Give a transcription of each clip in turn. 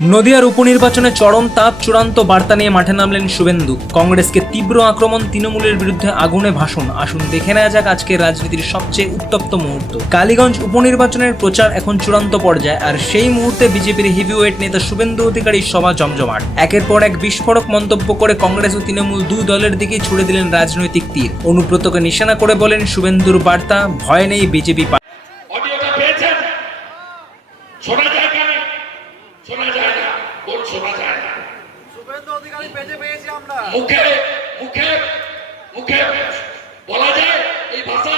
নদিয়ার উপনির্বাচনে চরম তাপ চূড়ান্ত বার্তা নিয়ে মাঠে নামলেন শুভেন্দু। কংগ্রেসকে তীব্র আক্রমণ তৃণমূলের বিরুদ্ধে আগুনে ভাষণ আসুন দেখে নেওয়া যাক আজকের রাজনীতির সবচেয়ে উত্তপ্ত মুহূর্ত। কালীগঞ্জ উপনির্বাচনের প্রচার এখন চূড়ান্ত পর্যায়ে, আর সেই মুহূর্তে বিজেপির হেভিওয়েট নেতা শুভেন্দু অধিকারীর সভা জমজমাট। একের পর এক বিস্ফোরক মন্তব্য করে কংগ্রেস ও তৃণমূল দুই দলের দিকে ছুড়ে দিলেন রাজনৈতিক তীর। অনুব্রতকে নিশানা করে বলেন শুভেন্দুর বার্তা, ভয় নেই বিজেপি শোনা শোনা যায় শোনা যায়। না অধিকারী পেজে পেয়েছি আমরা। মুখে মুখে মুখে বলা যায় এই ভাষা।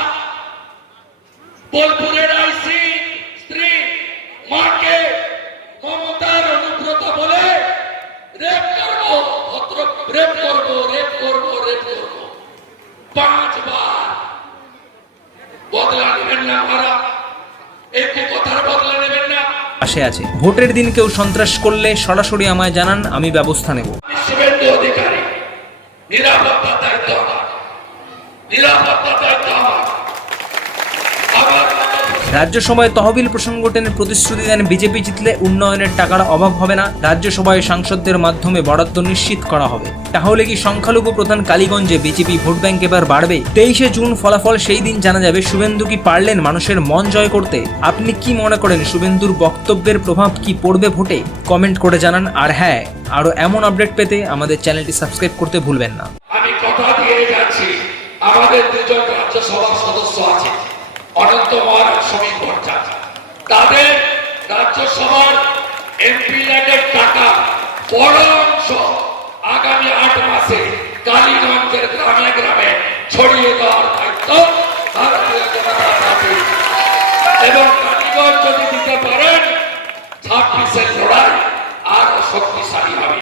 বোলপুরের আইসি স্ত্রী মাকে মমতার অনুব্রত বলে রেপ করব ভদ্র রেপ করব রেপ করব রেপ করব। পাঁচবার বদলা নেবেন না মারা একটু কথার বদলা পাশে আছে। ভোটের দিন কেউ সন্ত্রাস করলে সরাসরি আমায় জানান আমি ব্যবস্থা নেব। শুভেন্দু রাজ্যসভায় তহবিল প্রসঙ্গ টেনে প্রতিশ্রুতি দেন বিজেপি জিতলে উন্নয়নের টাকার অভাব হবে না, রাজ্যসভায় সাংসদদের মাধ্যমে বরাদ্দ নিশ্চিত করা হবে। তাহলে কি সংখ্যালঘু প্রধান কালীগঞ্জে বিজেপি ভোট ব্যাংক এবার বাড়বে? তেইশে জুন ফলাফল সেই দিন জানা যাবে। শুভেন্দু কি পারলেন মানুষের মন জয় করতে? আপনি কি মনে করেন শুভেন্দুর বক্তব্যের প্রভাব কি পড়বে ভোটে? কমেন্ট করে জানান। আর হ্যাঁ আরও এমন আপডেট পেতে আমাদের চ্যানেলটি সাবস্ক্রাইব করতে ভুলবেন না। আমি কথা দিয়ে যাচ্ছি। আমাদের দুজন রাজ্যসভার সদস্য আছে অনন্ত মহারাজ ভট্টাচার্য তাদের রাজ্যসভার আগামী আট মাসে কালীগঞ্জের গ্রামে গ্রামে ছড়িয়ে দেওয়ার দায়িত্ব যদি দিতে পারেন আরও শক্তিশালী হবে।